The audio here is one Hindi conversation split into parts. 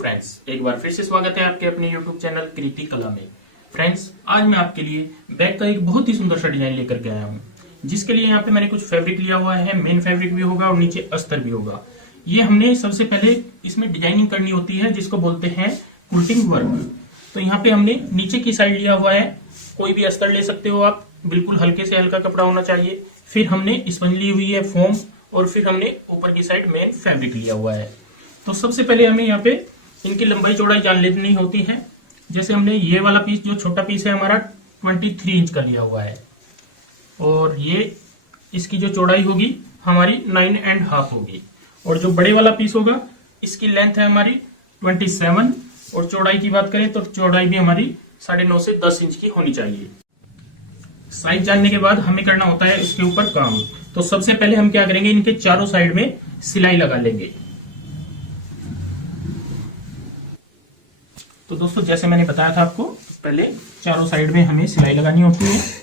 फ्रेंड्स, एक बार फिर से स्वागत है आपके अपने यूट्यूब चैनल कृति कला में। फ्रेंड्स, आज मैं आपके लिए बैग का एक बहुत ही सुंदर सा डिजाइन लेकर के आया हूँ, जिसके लिए यहाँ पे मैंने कुछ फैब्रिक लिया हुआ है। मेन फैब्रिक भी होगा और नीचे अस्तर भी होगा। ये हमने सबसे पहले इसमें डिजाइनिंग करनी होती है, जिसको बोलते हैं क्विल्टिंग वर्क। तो यहाँ पे हमने नीचे की साइड लिया हुआ है, कोई भी अस्तर ले सकते हो आप, बिल्कुल हल्के से हल्का कपड़ा होना चाहिए। फिर हमने स्पंज ली हुई है फोम, और फिर हमने ऊपर की साइड मेन फैब्रिक लिया हुआ है। तो सबसे पहले हमें यहाँ पे इनकी लंबाई चौड़ाई जान लेनी होती है। जैसे हमने ये वाला पीस, जो छोटा पीस है हमारा 23 इंच का लिया हुआ है, और ये इसकी जो चौड़ाई होगी हमारी 9.5 होगी। और जो बड़े वाला पीस होगा इसकी लेंथ है हमारी 27, और चौड़ाई की बात करें तो चौड़ाई भी हमारी 9.5 से 10 इंच की होनी चाहिए। साइज जानने के बाद हमें करना होता है इसके ऊपर काम। तो सबसे पहले हम क्या करेंगे, इनके चारों साइड में सिलाई लगा लेंगे। तो दोस्तों, जैसे मैंने बताया था आपको, पहले चारों साइड में हमें सिलाई लगानी होती है।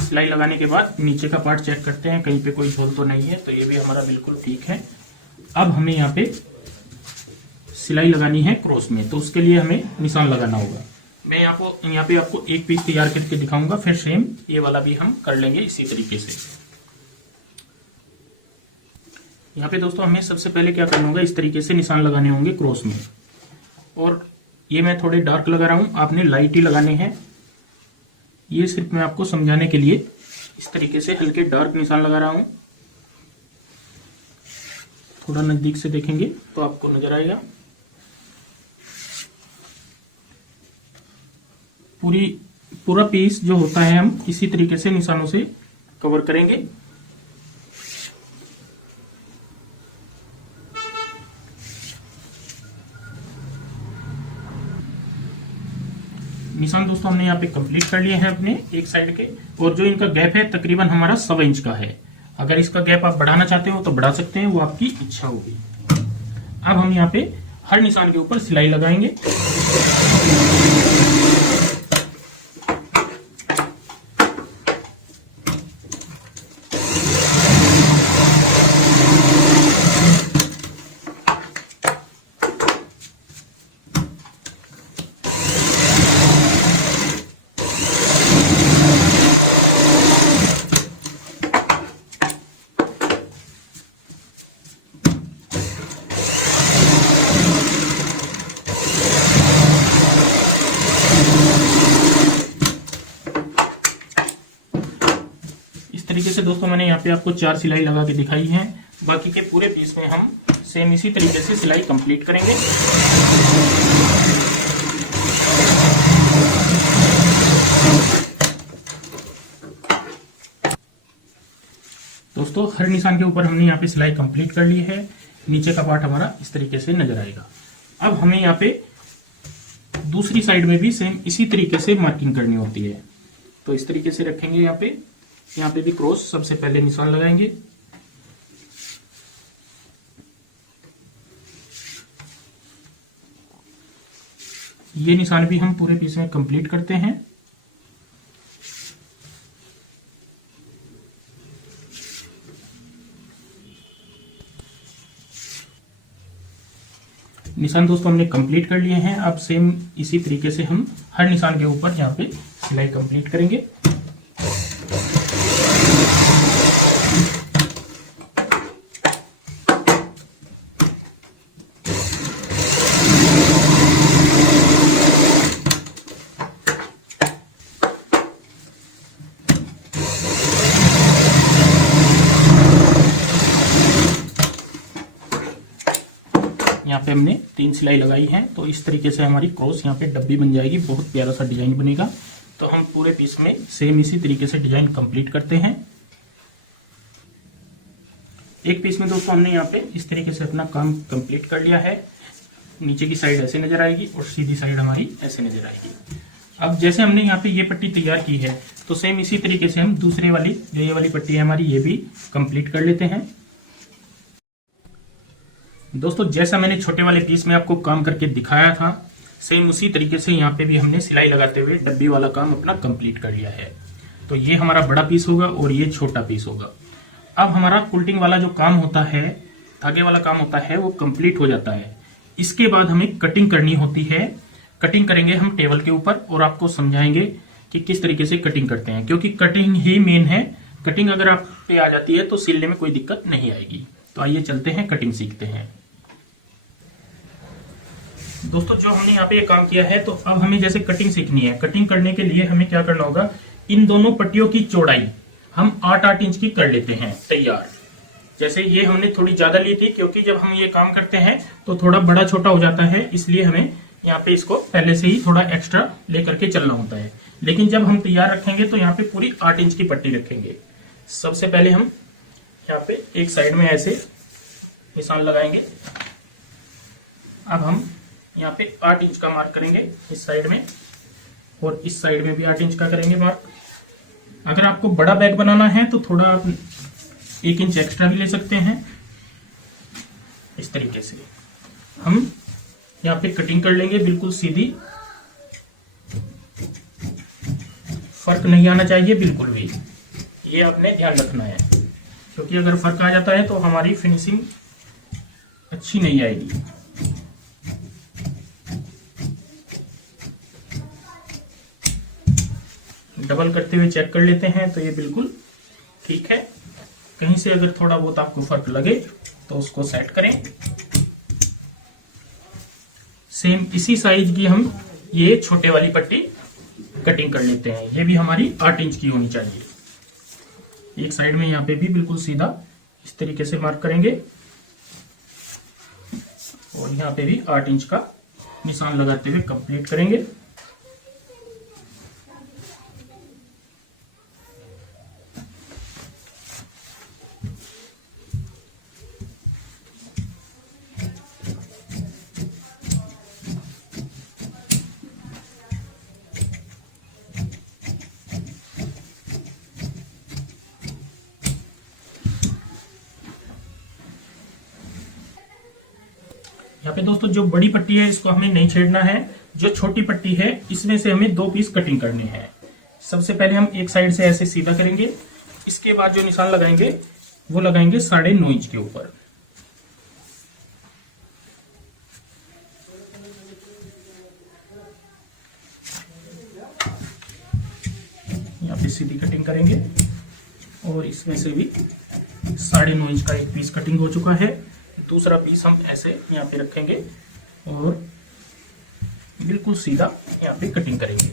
सिलाई लगाने के बाद नीचे का पार्ट चेक करते हैं, कहीं पे कोई झोल तो नहीं है। तो ये भी हमारा बिल्कुल ठीक है। अब हमें यहाँ पे सिलाई लगानी है क्रॉस में, तो उसके लिए हमें निशान लगाना होगा। मैं यहाँ पे आपको एक पीस तैयार करके दिखाऊंगा, फिर सेम ये वाला भी हम कर लेंगे इसी तरीके से। यहाँ पे दोस्तों हमें सबसे पहले क्या करना होगा, इस तरीके से निशान लगाने होंगे क्रॉस में। और ये मैं थोड़े डार्क लगा रहा हूँ, आपने लाइट ही लगाने हैं। ये सिर्फ मैं आपको समझाने के लिए इस तरीके से हल्के डार्क निशान लगा रहा हूं। थोड़ा नजदीक से देखेंगे तो आपको नजर आएगा। पूरा पीस जो होता है हम इसी तरीके से निशानों से कवर करेंगे। निशान दोस्तों हमने यहाँ पे कंप्लीट कर लिए हैं अपने एक साइड के। और जो इनका गैप है तकरीबन हमारा 1.25 इंच का है। अगर इसका गैप आप बढ़ाना चाहते हो तो बढ़ा सकते हैं, वो आपकी इच्छा होगी। अब हम यहाँ पे हर निशान के ऊपर सिलाई लगाएंगे। तरीके से दोस्तों मैंने यहाँ पे आपको 4 सिलाई लगा के दिखाई है। बाकी के पूरे पीस में हम सेम इसी तरीके से सिलाई कंप्लीट करेंगे। दोस्तों हर निशान के ऊपर हमने यहाँ पे सिलाई कंप्लीट कर ली है। नीचे का पार्ट हमारा इस तरीके से नजर आएगा। अब हमें यहाँ पे दूसरी साइड में भी सेम इसी तरीके से मार्किंग करनी होती है। तो इस तरीके से रखेंगे। यहाँ पे भी क्रॉस सबसे पहले निशान लगाएंगे। ये निशान भी हम पूरे पीस में कंप्लीट करते हैं। निशान दोस्तों हमने कंप्लीट कर लिए हैं। अब सेम इसी तरीके से हम हर निशान के ऊपर यहाँ पे सिलाई कंप्लीट करेंगे। यहाँ पे हमने 3 सिलाई लगाई है, तो इस तरीके से हमारी क्रॉस यहाँ पे डब्बी बन जाएगी, बहुत प्यारा सा डिजाइन बनेगा। तो हम पूरे पीस में सेम इसी तरीके से डिजाइन कंप्लीट करते हैं। एक पीस में दोस्तों हमने यहाँ पे इस तरीके से अपना काम कंप्लीट कर लिया है। नीचे की साइड ऐसे नजर आएगी और सीधी साइड हमारी ऐसे नजर आएगी। अब जैसे हमने यहाँ पे ये पट्टी तैयार की है, तो सेम इसी तरीके से हम दूसरे वाली जो ये वाली पट्टी है हमारी, ये भी कंप्लीट कर लेते हैं। दोस्तों जैसा मैंने छोटे वाले पीस में आपको काम करके दिखाया था, सेम उसी तरीके से यहाँ पे भी हमने सिलाई लगाते हुए डब्बी वाला काम अपना कंप्लीट कर लिया है। तो ये हमारा बड़ा पीस होगा और ये छोटा पीस होगा। अब हमारा कुल्टिंग वाला जो काम होता है, धागे वाला काम होता है, वो कंप्लीट हो जाता है। इसके बाद हमें कटिंग करनी होती है। कटिंग करेंगे हम टेबल के ऊपर और आपको समझाएंगे कि किस तरीके से कटिंग करते हैं, क्योंकि कटिंग ही मेन है। कटिंग अगर आप पे आ जाती है तो सिलने में कोई दिक्कत नहीं आएगी। तो आइए चलते हैं, कटिंग सीखते हैं। दोस्तों जो हमने यहाँ पे ये काम किया है, तो अब हमें जैसे कटिंग सीखनी है। कटिंग करने के लिए हमें क्या करना होगा, इन दोनों पट्टियों की चौड़ाई हम 8-8 इंच की कर लेते हैं तैयार। जैसे ये हमने थोड़ी ज्यादा ली थी, क्योंकि जब हम ये काम करते हैं तो थोड़ा बड़ा छोटा हो जाता है, इसलिए हमें यहाँ पे इसको पहले से ही थोड़ा एक्स्ट्रा लेकर के चलना होता है। लेकिन जब हम तैयार रखेंगे तो यहाँ पे पूरी 8 इंच की पट्टी रखेंगे। सबसे पहले हम यहाँ पे एक साइड में ऐसे निशान लगाएंगे। अब हम यहाँ पे 8 इंच का मार्क करेंगे इस साइड में, और इस साइड में भी 8 इंच का करेंगे मार्क। अगर आपको बड़ा बैग बनाना है तो थोड़ा आप 1 इंच एक्स्ट्रा भी ले सकते हैं। इस तरीके से हम यहाँ पे कटिंग कर लेंगे, बिल्कुल सीधी, फर्क नहीं आना चाहिए बिल्कुल भी, ये आपने ध्यान रखना है, क्योंकि अगर फर्क आ जाता है तो हमारी फिनिशिंग अच्छी नहीं आएगी। डबल करते हुए चेक कर लेते हैं, तो ये बिल्कुल ठीक है। कहीं से अगर थोड़ा बहुत आपको फर्क लगे तो उसको सेट करें। सेम इसी साइज की हम ये छोटे वाली पट्टी कटिंग कर लेते हैं। ये भी हमारी 8 इंच की होनी चाहिए। एक साइड में यहाँ पे भी बिल्कुल सीधा इस तरीके से मार्क करेंगे, और यहाँ पे भी 8 इंच का निशान लगाते हुए कंप्लीट करेंगे। यहाँ पे दोस्तों जो बड़ी पट्टी है इसको हमें नहीं छेड़ना है। जो छोटी पट्टी है इसमें से हमें 2 पीस कटिंग करने हैं। सबसे पहले हम एक साइड से ऐसे सीधा करेंगे। इसके बाद जो निशान लगाएंगे वो लगाएंगे 9.5 इंच के ऊपर। यहाँ पे सीधी कटिंग करेंगे, और इसमें से भी 9.5 इंच का एक पीस कटिंग हो चुका है। दूसरा पीस हम ऐसे यहाँ पे रखेंगे और बिल्कुल सीधा यहाँ पे कटिंग करेंगे।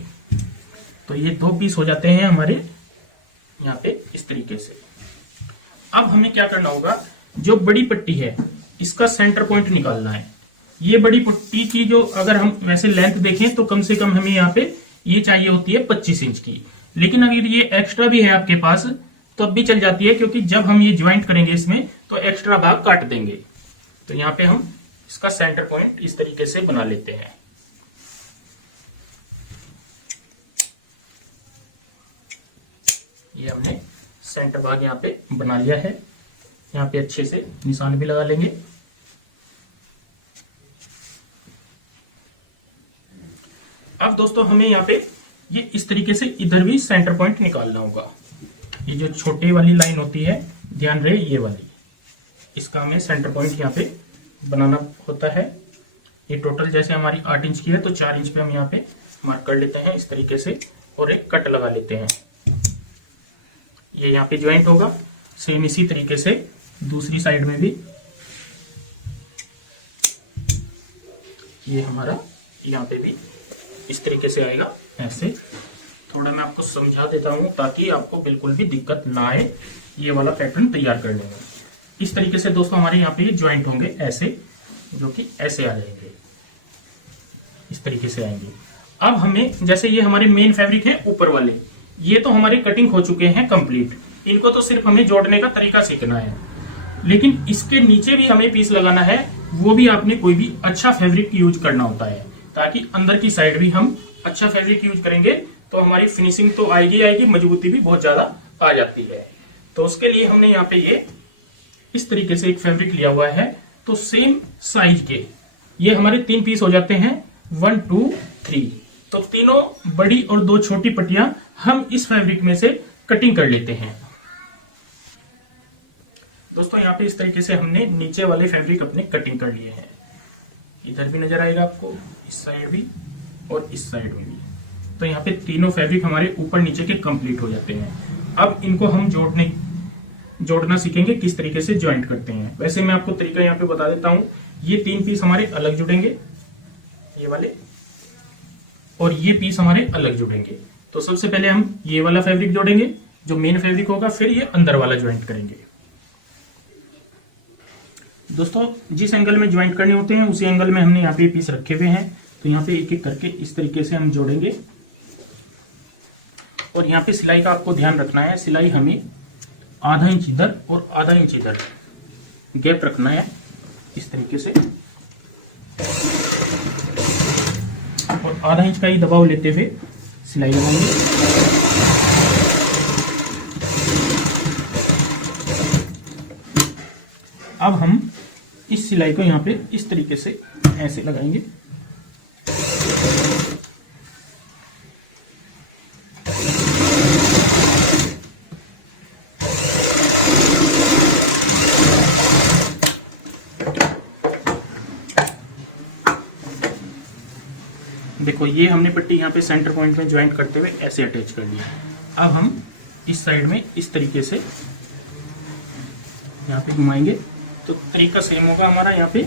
तो ये 2 पीस हो जाते हैं हमारे यहाँ पे इस तरीके से। अब हमें क्या करना होगा, जो बड़ी पट्टी है इसका सेंटर पॉइंट निकालना है। ये बड़ी पट्टी की जो अगर हम वैसे लेंथ देखें तो कम से कम हमें यहाँ पे ये चाहिए होती है 25 इंच की। लेकिन अगर ये एक्स्ट्रा भी है आपके पास तब भी चल जाती है, क्योंकि जब हम ये ज्वाइंट करेंगे इसमें तो एक्स्ट्रा भाग काट देंगे। तो यहाँ पे हम इसका सेंटर पॉइंट इस तरीके से बना लेते हैं। ये हमने सेंटर भाग यहाँ पे बना लिया है। यहाँ पे अच्छे से निशान भी लगा लेंगे। अब दोस्तों हमें यहाँ पे ये इस तरीके से इधर भी सेंटर पॉइंट निकालना होगा। ये जो छोटी वाली लाइन होती है, ध्यान रहे ये वाली, इसका हमें सेंटर पॉइंट यहाँ पे बनाना होता है। ये टोटल जैसे हमारी 8 इंच की है तो 4 इंच पे हम यहाँ पे मार्क कर लेते हैं इस तरीके से, और एक कट लगा लेते हैं। ये यहाँ पे ज्वाइंट होगा। सेम इसी तरीके से दूसरी साइड में भी ये हमारा यहाँ पे भी इस तरीके से आएगा। ऐसे थोड़ा मैं आपको समझा देता हूँ ताकि आपको बिल्कुल भी दिक्कत ना आए ये वाला पैटर्न तैयार करने में। इस तरीके से दोस्तों हमारे यहाँ पे ये ज्वाइंट होंगे ऐसे। जो कि ऐसे आ जाएंगे, इस तरीके से आएंगे। अब हमें, जैसे ये हमारे मेन फैब्रिक है ऊपर वाले, ये तो हमारे कटिंग हो चुके हैं कंप्लीट, इनको तो सिर्फ हमें जोड़ने का तरीका सीखना है। लेकिन इसके नीचे भी हमें पीस लगाना है, वो भी आपने कोई भी अच्छा फैब्रिक यूज करना होता है, ताकि अंदर की साइड भी हम अच्छा फैब्रिक यूज करेंगे तो हमारी फिनिशिंग तो आएगी, मजबूती भी बहुत ज्यादा आ जाती है। तो उसके लिए हमने यहाँ पे ये इस तरीके से एक फैब्रिक लिया हुआ है। तो सेम साइज के ये हमारे 3 पीस हो जाते हैं, 1 2 3। तो तीनों बड़ी और 2 छोटी पट्टियां हम इस फैब्रिक में से कटिंग कर लेते हैं। दोस्तों यहाँ पे इस तरीके से हमने नीचे वाले फैब्रिक अपने कटिंग कर लिए हैं। इधर भी नजर आएगा आपको, इस साइड भी और इस साइड में भी। तो यहाँ पे तीनों फैब्रिक हमारे ऊपर नीचे के कंप्लीट हो जाते हैं। अब इनको हम जोड़ना सीखेंगे किस तरीके से ज्वाइंट करते हैं। वैसे मैं आपको तरीका यहाँ पे बता देता हूँ। ये 3 पीस हमारे अलग जुड़ेंगे, ये वाले, और ये पीस हमारे अलग जुड़ेंगे। तो सबसे पहले हम ये वाला फैब्रिक जोड़ेंगे जो मेन फैब्रिक होगा, फिर ये अंदर वाला ज्वाइंट करेंगे। दोस्तों जिस एंगल में ज्वाइंट करने होते हैं उसी एंगल में हमने यहाँ पे पीस रखे हुए हैं। तो यहाँ पे एक एक करके इस तरीके से हम जोड़ेंगे। और यहाँ पे सिलाई का आपको ध्यान रखना है, सिलाई हमें ½ इंच इधर और ½ इंच इधर गैप रखना है, इस तरीके से। और ½ इंच का ही दबाव लेते हुए सिलाई लगाएंगे। अब हम इस सिलाई को यहाँ पे इस तरीके से ऐसे लगाएंगे। देखो ये हमने पट्टी यहाँ पे सेंटर पॉइंट में ज्वाइंट करते हुए ऐसे अटैच कर लिया। अब हम इस साइड में इस तरीके से यहाँ पे घुमाएंगे तो तरीका सेम होगा हमारा। यहाँ पे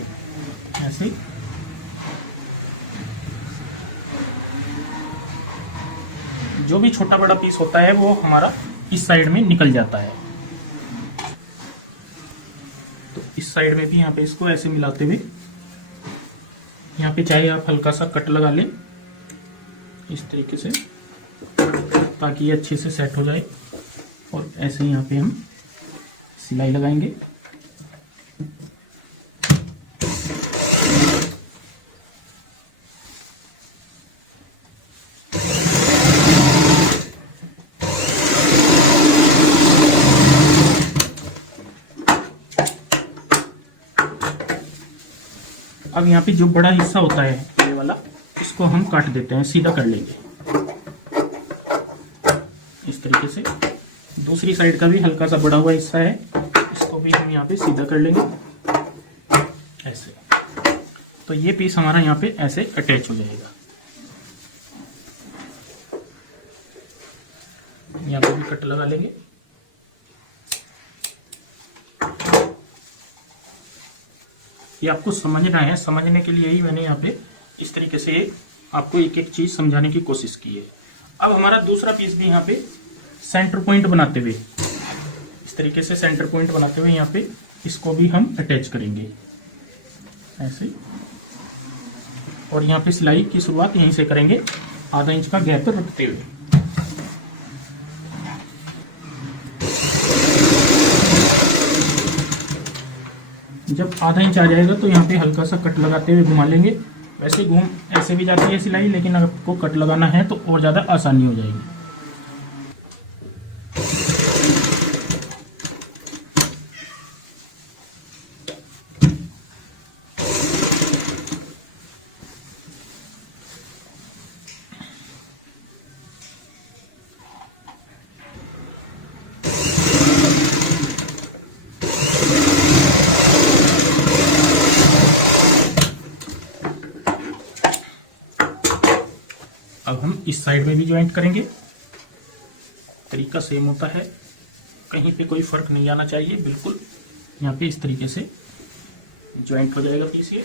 ऐसे जो भी छोटा बड़ा पीस होता है वो हमारा इस साइड में निकल जाता है। तो इस साइड में भी यहाँ पे इसको ऐसे मिलाते हुए, यहाँ पे चाहे आप हल्का सा कट लगा लें इस तरीके से, ताकि ये अच्छे से सेट हो जाए। और ऐसे ही यहाँ पे हम सिलाई लगाएंगे। अब यहाँ पे जो बड़ा हिस्सा होता है ये वाला, इसको हम काट देते हैं, सीधा कर लेंगे इस तरीके से। दूसरी साइड का भी हल्का सा बड़ा हुआ हिस्सा है, इसको भी हम यहाँ पे सीधा कर लेंगे ऐसे। तो ये पीस हमारा यहाँ पे ऐसे अटैच हो जाएगा। यहाँ पे भी कट लगा लेंगे। ये आपको समझना है, समझने के लिए ही मैंने यहाँ पे इस तरीके से आपको एक एक चीज समझाने की कोशिश की है। अब हमारा दूसरा पीस भी यहाँ पे सेंटर पॉइंट बनाते हुए, इस तरीके से सेंटर पॉइंट बनाते हुए यहाँ पे इसको भी हम अटैच करेंगे ऐसे। और यहाँ पे सिलाई की शुरुआत यहीं से करेंगे, ½ इंच का गैप रखते हुए। जब ½ इंच आ जाएगा तो यहाँ पे हल्का सा कट लगाते हुए घुमा लेंगे। वैसे घूम ऐसे भी जाती है सिलाई, लेकिन अगर आपको कट लगाना है तो और ज़्यादा आसानी हो जाएगी। अब हम इस साइड में भी ज्वाइंट करेंगे। तरीका सेम होता है, कहीं पे कोई फर्क नहीं आना चाहिए, बिल्कुल यहाँ पे इस तरीके से ज्वाइंट हो जाएगा पीस ये।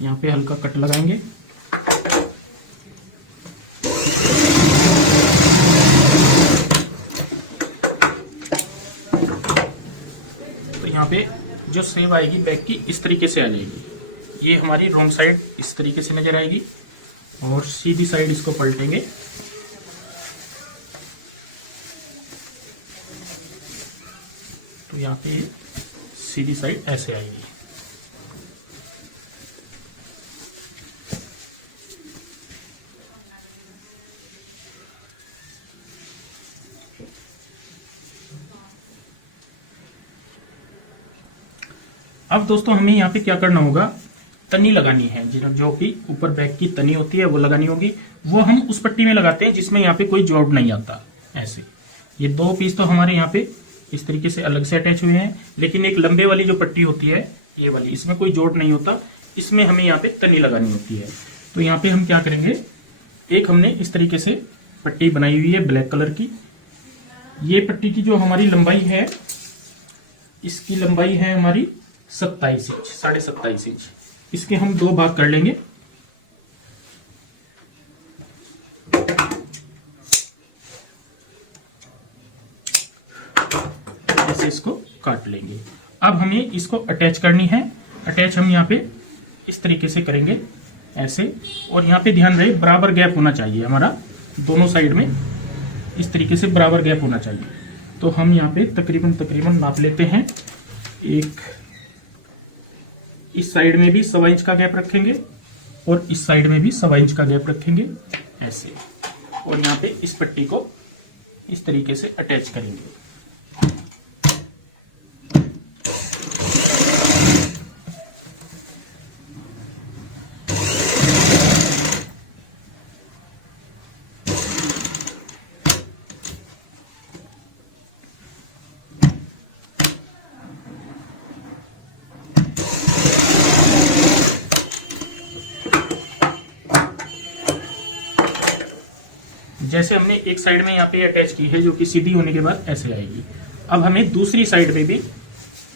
यहाँ पे हल्का कट लगाएंगे। पे जो सेव आएगी बैक की इस तरीके से आ जाएगी। ये हमारी रॉन्ग साइड इस तरीके से नजर आएगी और सीधी साइड इसको पलटेंगे तो यहाँ पे सीधी साइड ऐसे आएगी। अब दोस्तों हमें यहाँ पे क्या करना होगा, तनी लगानी है, जो कि ऊपर बैक की तनी होती है वो लगानी होगी। वो हम उस पट्टी में लगाते हैं जिसमें यहाँ पे कोई जोड़ नहीं आता। ऐसे ये 2 पीस तो हमारे यहाँ पे इस तरीके से अलग से अटैच हुए हैं, लेकिन एक लंबे वाली जो पट्टी होती है ये वाली, इसमें कोई जोड़ नहीं होता, इसमें हमें यहाँ पे तनी लगानी होती है। तो यहाँ पे हम क्या करेंगे, एक हमने इस तरीके से पट्टी बनाई हुई है ब्लैक कलर की। ये पट्टी की जो हमारी लंबाई है, इसकी लंबाई है हमारी 27 इंच, 27.5 इंच। इसके हम 2 भाग कर लेंगे। ऐसे इसको काट लेंगे। अब हमें इसको अटैच करनी है। अटैच हम यहाँ पे इस तरीके से करेंगे ऐसे, और यहाँ पे ध्यान रहे बराबर गैप होना चाहिए हमारा, दोनों साइड में इस तरीके से बराबर गैप होना चाहिए। तो हम यहाँ पे तकरीबन नाप लेते हैं। एक इस साइड में भी 1.25 इंच का गैप रखेंगे और इस साइड में भी 1.25 इंच का गैप रखेंगे ऐसे, और यहाँ पे इस पट्टी को इस तरीके से अटैच करेंगे। जैसे हमने एक साइड में यहाँ पे अटैच की है, जो कि सीधी होने के बाद ऐसे आएगी। अब हमें दूसरी साइड पे भी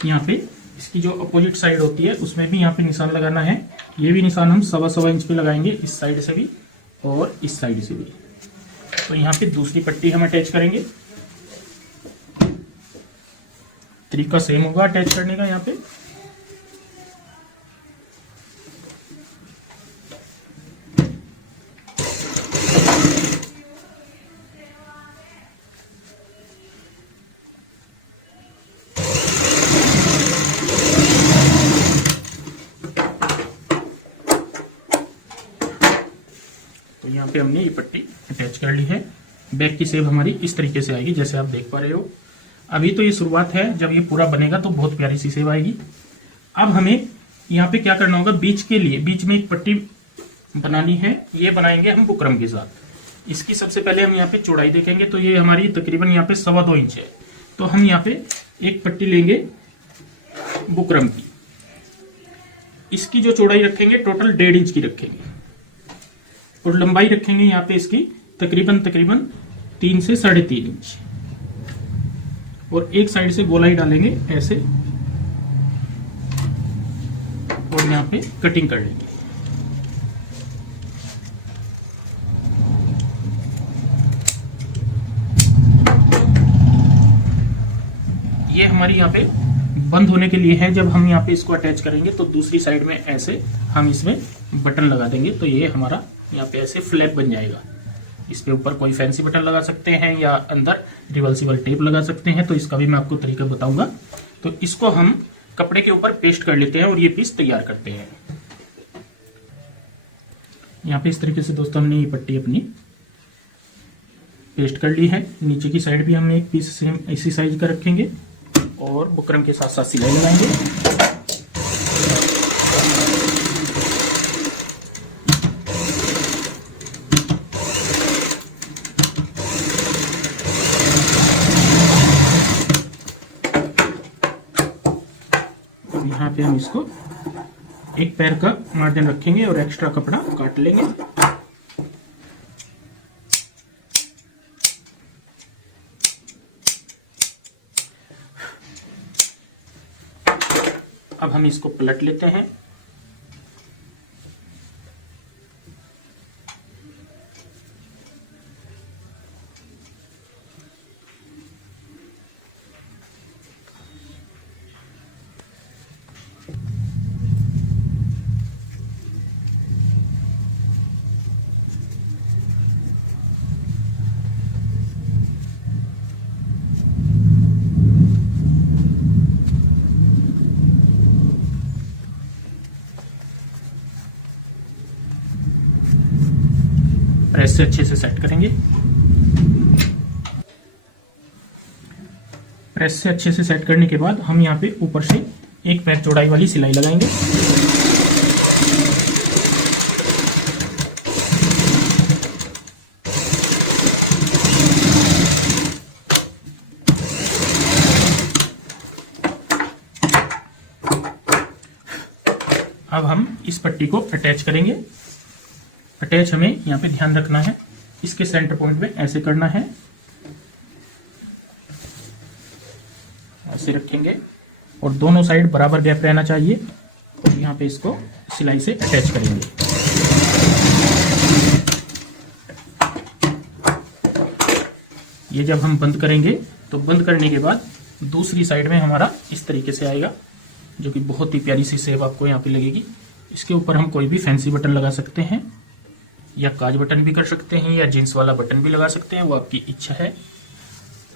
यहाँ पे इसकी जो अपोजिट साइड होती है उसमें भी यहाँ पे निशान लगाना है। ये भी निशान हम 1.25 इंच पे लगाएंगे, इस साइड से भी और इस साइड से भी। तो यहाँ पे दूसरी पट्टी हम अटैच करेंगे। तरीका सेम होगा अटैच करने का। यहाँ पे तो यहाँ पे हमने ये पट्टी अटैच कर ली है। बैक की शेप हमारी इस तरीके से आएगी, जैसे आप देख पा रहे हो। अभी तो ये शुरुआत है, जब ये पूरा बनेगा तो बहुत प्यारी सी शेप आएगी। अब हमें यहाँ पे क्या करना होगा, बीच के लिए बीच में एक पट्टी बनानी है। ये बनाएंगे हम बुकरम के साथ। इसकी सबसे पहले हम यहाँ पे चौड़ाई देखेंगे, तो ये हमारी तकरीबन यहाँ पे 2.25 इंच है। तो हम यहाँ पे एक पट्टी लेंगे बुकरम की। इसकी जो चौड़ाई रखेंगे टोटल 1.5 इंच की रखेंगे, और लंबाई रखेंगे यहाँ पे इसकी तकरीबन 3 से 3.5 इंच। और एक साइड से गोलाई डालेंगे ऐसे, और यहाँ पे कटिंग कर लेंगे। ये हमारी यहाँ पे बंद होने के लिए है। जब हम यहाँ पे इसको अटैच करेंगे तो दूसरी साइड में ऐसे हम इसमें बटन लगा देंगे, तो ये हमारा यहाँ पे ऐसे फ्लैप बन जाएगा। इस पे ऊपर कोई फैंसी बटन लगा सकते हैं या अंदर रिवर्सिबल टेप लगा सकते हैं, तो इसका भी मैं आपको तरीका बताऊंगा। तो इसको हम कपड़े के ऊपर पेस्ट कर लेते हैं और ये पीस तैयार करते हैं। यहाँ पे इस तरीके से दोस्तों हमने ये पट्टी अपनी पेस्ट कर ली है। नीचे की साइड भी हम एक पीस सेम इसी साइज का रखेंगे और बुकरम के साथ साथ सिलाई लगाएंगे। यहाँ पे हम इसको एक पैर का मार्जिन रखेंगे और एक्स्ट्रा कपड़ा काट लेंगे। अब हम इसको पलट लेते हैं। प्रेस से अच्छे से सेट करेंगे। प्रेस से अच्छे से सेट करने के बाद हम यहाँ पे ऊपर से एक पैर चौड़ाई वाली सिलाई लगाएंगे। अब हम इस पट्टी को अटैच करेंगे। अटैच हमें यहाँ पे ध्यान रखना है, इसके सेंटर पॉइंट पे ऐसे करना है, ऐसे रखेंगे और दोनों साइड बराबर गैप रहना चाहिए और यहाँ पे इसको सिलाई से अटैच करेंगे। ये जब हम बंद करेंगे तो बंद करने के बाद दूसरी साइड में हमारा इस तरीके से आएगा, जो कि बहुत ही प्यारी सी शेप आपको यहाँ पे लगेगी। इसके ऊपर हम कोई भी फैंसी बटन लगा सकते हैं या काज बटन भी कर सकते हैं या जींस वाला बटन भी लगा सकते हैं, वो आपकी इच्छा है।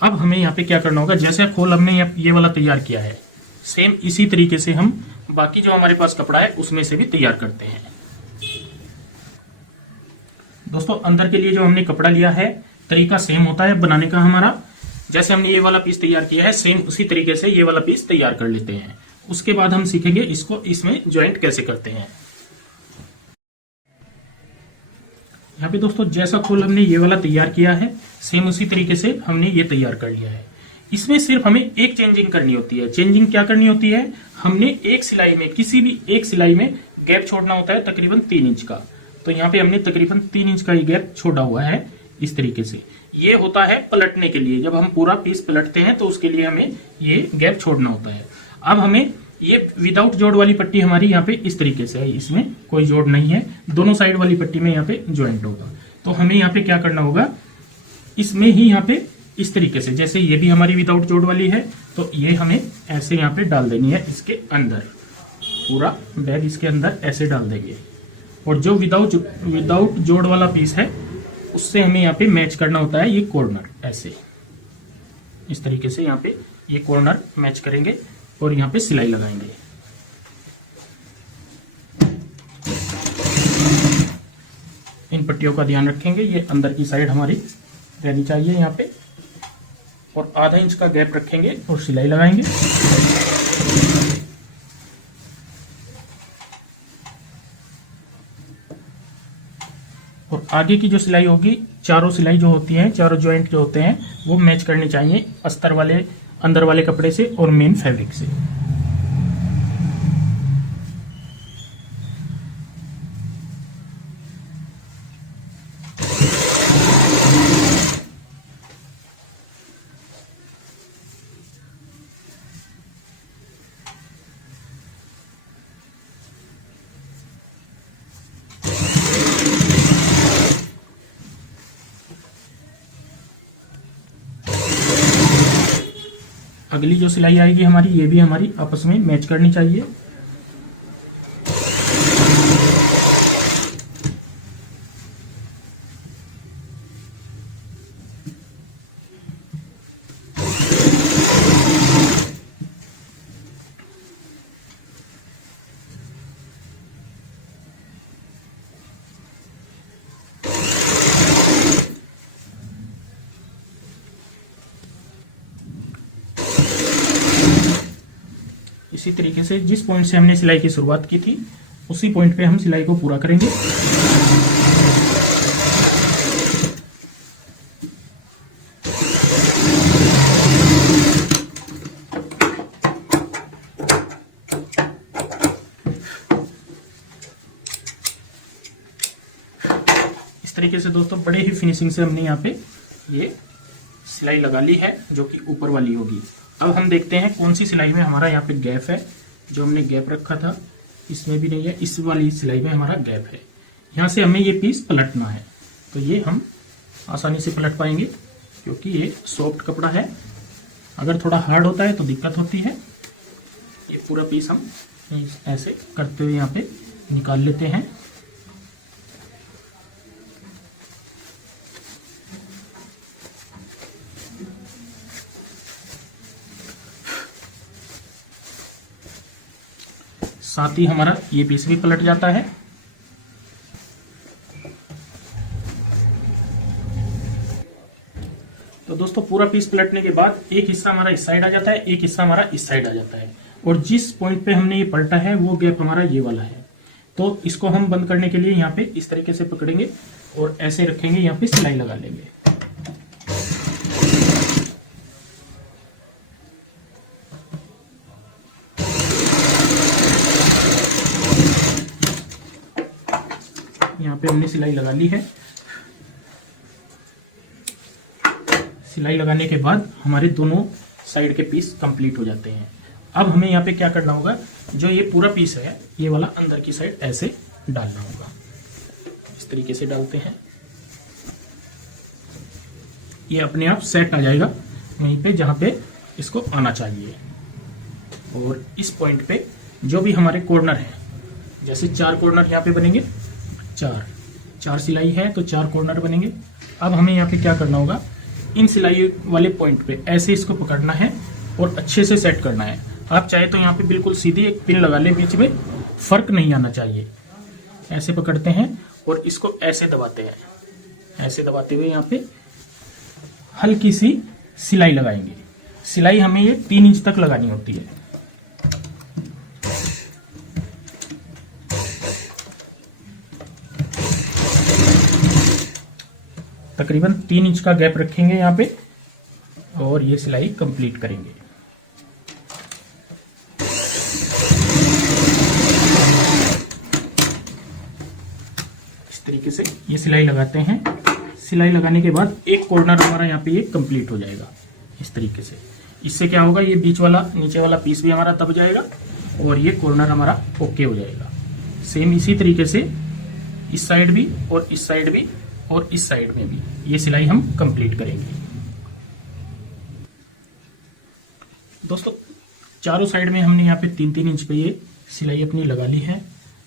अब हमें यहाँ पे क्या करना होगा, जैसे खोल हमने ये वाला तैयार किया है, सेम इसी तरीके से हम बाकी जो हमारे पास कपड़ा है उसमें से भी तैयार करते हैं। दोस्तों अंदर के लिए जो हमने कपड़ा लिया है तरीका सेम होता है बनाने का हमारा। जैसे हमने ये वाला पीस तैयार किया है सेम उसी तरीके से ये वाला पीस तैयार कर लेते हैं। उसके बाद हम सीखेंगे इसको इसमें ज्वाइंट कैसे करते हैं। यहाँ पे दोस्तों जैसा खोल हमने ये वाला तैयार किया है सेम उसी तरीके से हमने ये तैयार कर लिया है। इसमें सिर्फ हमें एक चेंजिंग करनी होती है। चेंजिंग क्या करनी होती है, हमने एक सिलाई में किसी भी एक सिलाई में गैप छोड़ना होता है तकरीबन 3 इंच का। तो यहाँ पे हमने तकरीबन 3 इंच का ये गैप छोड़ा हुआ है इस तरीके से। ये होता है पलटने के लिए, जब हम पूरा पीस पलटते हैं तो उसके लिए हमें ये गैप छोड़ना होता है। अब हमें ये विदाउट जोड़ वाली पट्टी हमारी यहाँ पे इस तरीके से है, इसमें कोई जोड़ नहीं है, दोनों साइड वाली पट्टी में यहाँ पे ज्वाइंट होगा। तो हमें यहाँ पे क्या करना होगा, इसमें ही यहाँ पे इस तरीके से, जैसे ये भी हमारी विदाउट जोड़ वाली है तो ये हमें ऐसे यहाँ पे डाल देनी है, इसके अंदर पूरा बैग इसके अंदर ऐसे डाल देंगे। और जो विदाउट जोड़ वाला पीस है उससे हमें यहाँ पे मैच करना होता है ये कॉर्नर, ऐसे इस तरीके से यहाँ पे ये कॉर्नर मैच करेंगे और यहाँ पे सिलाई लगाएंगे। इन पट्टियों का ध्यान रखेंगे, ये अंदर की साइड हमारी रहनी चाहिए यहाँ पे, और आधा इंच का गैप रखेंगे और सिलाई लगाएंगे। और आगे की जो सिलाई होगी, चारों सिलाई जो होती है, चारों जॉइंट जो होते हैं वो मैच करनी चाहिए अस्तर वाले अंदर वाले कपड़े से और मेन फैब्रिक से। अगली जो सिलाई आएगी हमारी, ये भी हमारी आपस में मैच करनी चाहिए। इसी तरीके से जिस पॉइंट से हमने सिलाई की शुरुआत की थी उसी पॉइंट पे हम सिलाई को पूरा करेंगे। इस तरीके से दोस्तों बड़े ही फिनिशिंग से हमने यहाँ पे ये सिलाई लगा ली है, जो कि ऊपर वाली होगी। अब हम देखते हैं कौन सी सिलाई में हमारा यहाँ पे गैप है। जो हमने गैप रखा था इसमें भी नहीं है, इस वाली सिलाई में हमारा गैप है। यहाँ से हमें ये पीस पलटना है, तो ये हम आसानी से पलट पाएंगे क्योंकि ये सॉफ्ट कपड़ा है। अगर थोड़ा हार्ड होता है तो दिक्कत होती है। ये पूरा पीस हम ऐसे करते हुए यहाँ पे निकाल लेते हैं। साथ ही हमारा ये पीस भी पलट जाता है। दोस्तों पूरा पीस पलटने के बाद एक हिस्सा हमारा इस साइड आ जाता है, एक हिस्सा हमारा इस साइड आ जाता है, और जिस पॉइंट पे हमने ये पलटा है वो गैप हमारा ये वाला है। तो इसको हम बंद करने के लिए यहाँ पे इस तरीके से पकड़ेंगे और ऐसे रखेंगे, यहाँ पे सिलाई लगा लेंगे। यहाँ पे हमने सिलाई लगा ली है। सिलाई लगाने के बाद हमारे दोनों साइड के पीस कंप्लीट हो जाते हैं। अब हमें यहाँ पे क्या करना होगा, जो ये पूरा पीस है ये वाला अंदर की साइड ऐसे डालना होगा। इस तरीके से डालते हैं, ये अपने आप सेट आ जाएगा वहीं पे जहां पे इसको आना चाहिए। और इस पॉइंट पे जो भी हमारे कॉर्नर है, जैसे 4 कॉर्नर यहाँ पे बनेंगे, 4 सिलाई है तो 4 कॉर्नर बनेंगे। अब हमें यहाँ पे क्या करना होगा, इन सिलाई वाले पॉइंट पे ऐसे इसको पकड़ना है और अच्छे से सेट करना है। आप चाहे तो यहाँ पे बिल्कुल सीधी एक पिन लगा ले, बीच में फर्क नहीं आना चाहिए। ऐसे पकड़ते हैं और इसको ऐसे दबाते हैं, ऐसे दबाते हुए यहाँ पे हल्की सी सिलाई लगाएंगे। सिलाई हमें ये 3 इंच तक लगानी होती है। तकरीबन 3 इंच का गैप रखेंगे यहाँ पे और ये सिलाई कंप्लीट करेंगे। इस तरीके से ये सिलाई लगाते हैं। सिलाई लगाने के बाद एक कॉर्नर हमारा यहाँ पे ये कंप्लीट हो जाएगा इस तरीके से। इससे क्या होगा, ये बीच वाला नीचे वाला पीस भी हमारा दब जाएगा और ये कॉर्नर हमारा ओके हो जाएगा। सेम इसी तरीके से इस साइड भी और इस साइड भी और इस साइड में भी ये सिलाई हम कंप्लीट करेंगे। दोस्तों चारों साइड में हमने यहाँ पे 3-3 इंच पे ये सिलाई अपनी लगा ली है।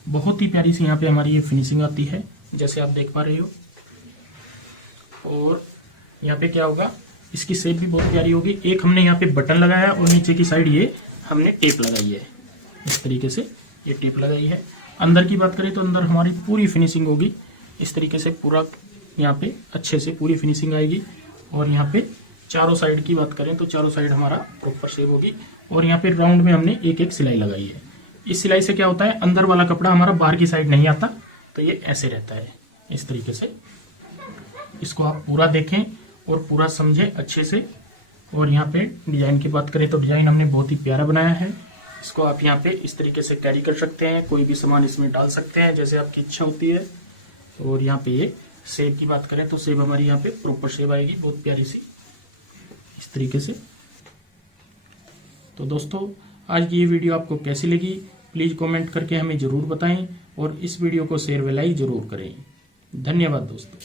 बहुत ही प्यारी सी यहाँ पे हमारी ये फिनिशिंग आती है, जैसे आप देख पा रहे हो। और यहाँ पे क्या होगा, इसकी शेप भी बहुत प्यारी होगी। एक हमने यहाँ पे बटन लगाया और नीचे की साइड ये हमने टेप लगाई है। इस तरीके से ये टेप लगाई है। अंदर की बात करें तो अंदर हमारी पूरी फिनिशिंग होगी इस तरीके से, पूरा यहाँ पे अच्छे से पूरी फिनिशिंग आएगी। और यहाँ पे चारों साइड की बात करें तो चारों साइड हमारा प्रॉपर शेप होगी। और यहाँ पे राउंड में हमने एक एक सिलाई लगाई है। इस सिलाई से क्या होता है, अंदर वाला कपड़ा हमारा बाहर की साइड नहीं आता, तो ये ऐसे रहता है इस तरीके से। इसको आप पूरा देखें और पूरा समझें अच्छे से। और यहाँ पे डिजाइन की बात करें तो डिजाइन हमने बहुत ही प्यारा बनाया है। इसको आप यहाँ पे इस तरीके से कैरी कर सकते हैं, कोई भी सामान इसमें डाल सकते हैं जैसे आपकी इच्छा होती है। और यहाँ पे ये शेप की बात करें तो शेप हमारी यहाँ पे प्रॉपर शेप आएगी, बहुत प्यारी सी इस तरीके से। तो दोस्तों आज की ये वीडियो आपको कैसी लगी, प्लीज कमेंट करके हमें जरूर बताएं और इस वीडियो को शेयर व लाइक जरूर करें। धन्यवाद दोस्तों।